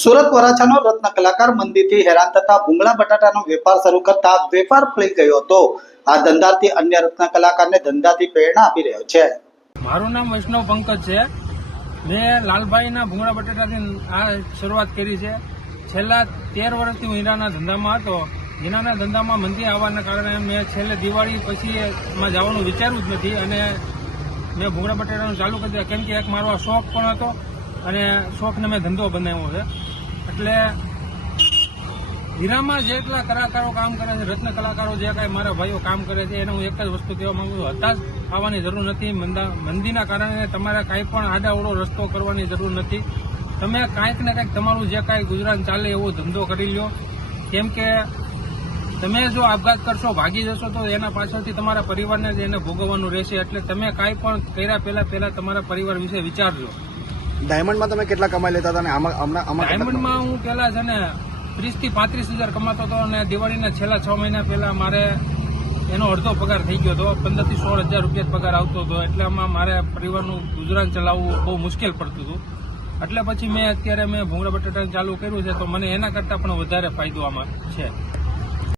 સુરત વરાછાનો રત્ન કલાકાર મંદીથી હેરાન થતા ભૂંગળા બટાટાનો વેપાર શરૂ કરતા વેપાર ફળી ગયો હતો. આ ધંધાથી અન્ય રત્ન કલાકારને ધંધાથી પ્રેરણા આપી રહ્યો છે. મારું નામ વૈષ્ણવ પંકજ છે. મેં લાલભાઈના ભૂંગળા બટાટાથી આ શરૂઆત કરી છે. છેલ્લા તેર વર્ષથી હું હીરાના ધંધામાં હતો. હીરાના ધંધામાં મંદી આવવાના કારણે મેં છેલ્લે દિવાળી પછી એમાં જવાનું વિચાર્યું જ નથી અને મેં ભૂંગળા બટાટાનું ચાલુ કરી દીધા. કેમ કે એક મારો શોખ પણ હતો અને શોખને મેં ધંધો બનાવ્યો છે. એટલે હીરામાં જેટલા કલાકારો કામ કરે છે, રત્ન કલાકારો જે કાંઈ મારા ભાઈઓ કામ કરે છે, એને હું એક જ વસ્તુ કહેવા માંગુ છું, હતાશ થવાની જરૂર નથી, મંદા, મંદીના કારણે તમારે કાંઈ પણ આડાવડો રસ્તો કરવાની જરૂર નથી. તમે કાંઈક ને કાંઈક તમારું જે કાંઈ ગુજરાન ચાલે એવો ધંધો કરી લ્યો. કેમ કે તમે જો આપઘાત કરશો, ભાગી જશો, તો એના પાછળથી તમારા પરિવારને જ એને ભોગવવાનું રહેશે. એટલે તમે કાંઈ પણ કર્યા પહેલા પહેલા તમારા પરિવાર વિશે વિચારજો. ડાયમંડમાં તમે કેટલા કમાઈ લેતા હતા અને આમાં હમણાં ડાયમંડમાં હું પેલા છે ને ત્રીસથી પાંત્રીસ હજાર કમાતો હતો અને દિવાળીના છેલ્લા છ મહિના પહેલા મારે એનો અડધો પગાર થઈ ગયો હતો. પંદરથી સોળ હજાર રૂપિયા પગાર આવતો હતો. એટલે આમાં મારે પરિવારનું ગુજરાન ચલાવવું બહુ મુશ્કેલ પડતું હતું. એટલે પછી મેં અત્યારે મેં ભૂંગળા બટાટા ચાલુ કર્યું છે તો મને એના કરતાં પણ વધારે ફાયદો આમાં છે.